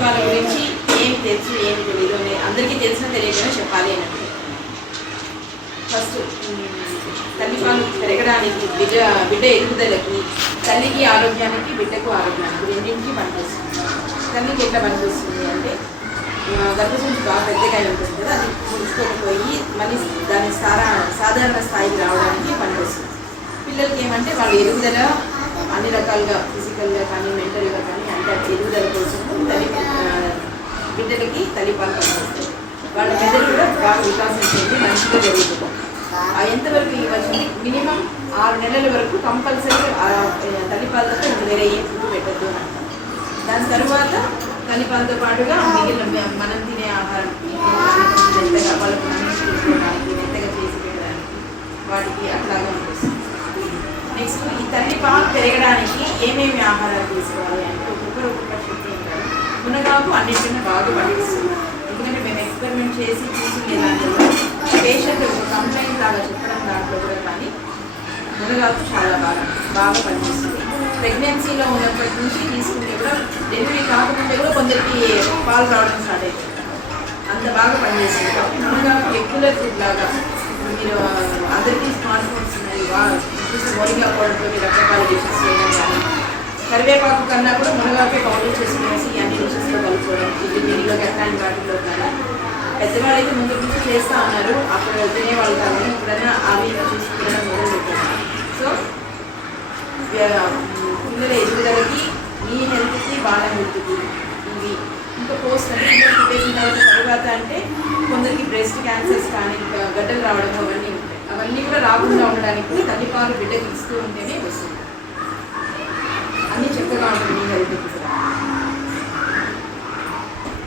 తల్లిపాల గురించి ఏం తెలుసు ఏం తెలియదు అని అందరికీ తెలిసిన తెలియకుండా చెప్పాలి అని. ఫస్ట్ తల్లిపాలు పెరగడానికి బిడ్డ ఎదుగుదలకి, తల్లికి ఆరోగ్యానికి, బిడ్డకు ఆరోగ్యానికి రెండింటికి పనికొస్తుంది. తల్లికి ఎట్లా పనికొస్తుంది అంటే గర్భసంచి బాగా పెద్దగా ఉంటుంది కదా, అది ముడుచుకోకపోయి మళ్ళీ దాని సాధారణ స్థాయికి రావడానికి పనికొస్తుంది. పిల్లలకి ఏమంటే వాళ్ళ ఎదుగుదల అన్ని రకాలుగా ఫిజికల్గా కానీ మెంటల్గా కానీ అంటే ఎదుగుదల కోసం బిడ్డలకి తల్లిపాలు పనికొస్తాయి. వాళ్ళ మెదడు కూడా బాగా వికాసం చెంది మంచిగా జరుగుతుంది. ఎంతవరకు ఇవ్వచ్చు మినిమం 6 నెలల వరకు కంపల్సరీ తల్లిపాలతో వేరే ఏ ఫుడ్ పెట్టద్దు అని అంటాం. దాని తర్వాత తల్లిపాలతో పాటుగా మిగిలిన మనం తినే ఆహారం మెత్తగా వాళ్ళకు తీసుకోవడానికి, మెత్తగా చేసి పెట్టడానికి వాటికి అట్లాగే ఉంటుంది. నెక్స్ట్ ఈ తల్లిపాలు పెరగడానికి ఏమేమి ఆహారాలు తీసుకోవాలి అంటే ఒక్కొక్కరు శక్తి ఉంటారు. మునగాకు అన్నింటినీ బాగా పండిస్తుంది. ఎందుకంటే మేము ఎక్స్పెరిమెంట్ చేసి చూసుకునే దాంట్లో పేషెంట్ ఒక కంప్లైంట్ లాగా చెప్పడం దాంట్లో కూడా కానీ మునగాకు చాలా బాగా పనిచేస్తుంది. ప్రెగ్నెన్సీలో ఉన్నప్పటి నుంచి తీసుకుంటే కూడా డెలివరీ కాకముందే కూడా కొందరికి పాలు రావడం స్టార్ట్ అవుతుంది. అంత బాగా పనిచేస్తుంది. కాబట్టి మునగాకు రెగ్యులర్ ఫుడ్ లాగా మీరు అందరికీ స్మార్ట్ ఫోన్స్ ఉన్నాయి, మోరిగా పౌడర్తో రకరకాల డిషెస్ చేయడం కానీ, కరివేపాకు కన్నా కూడా మునగాకే పౌడర్ చేసుకునేసి అన్ని డిషెస్లో కలుపుకోవడం, ఇది నీళ్ళలోకి అట్లాంటి వాటిలో కానీ పెద్దవాళ్ళు అయితే ముందు నుంచి చేస్తూ ఉన్నారు. అప్పుడు తినేవాళ్ళు కానీ ఇప్పుడైనా అవి చూసుకోవడం మొదలు పెట్టారు. సో పిల్లల ఎదుగుదలకి, మీ హెల్త్కి, వాళ్ళ హెల్త్కి ఇవి ఇంకా పోస్ట్ పెట్టేసిన తర్వాత అంటే కొందరికి బ్రెస్ట్ క్యాన్సర్స్ కానీ గడ్డలు రావడం అవన్నీ ఉంటాయి. అవన్నీ కూడా రాకుండా ఉండడానికి తల్లిపాలు బిడ్డకి ఇస్తూ ఉంటేనే వస్తుంది. అన్నీ చక్కగా ఉంటుంది మీ హెల్త్కి.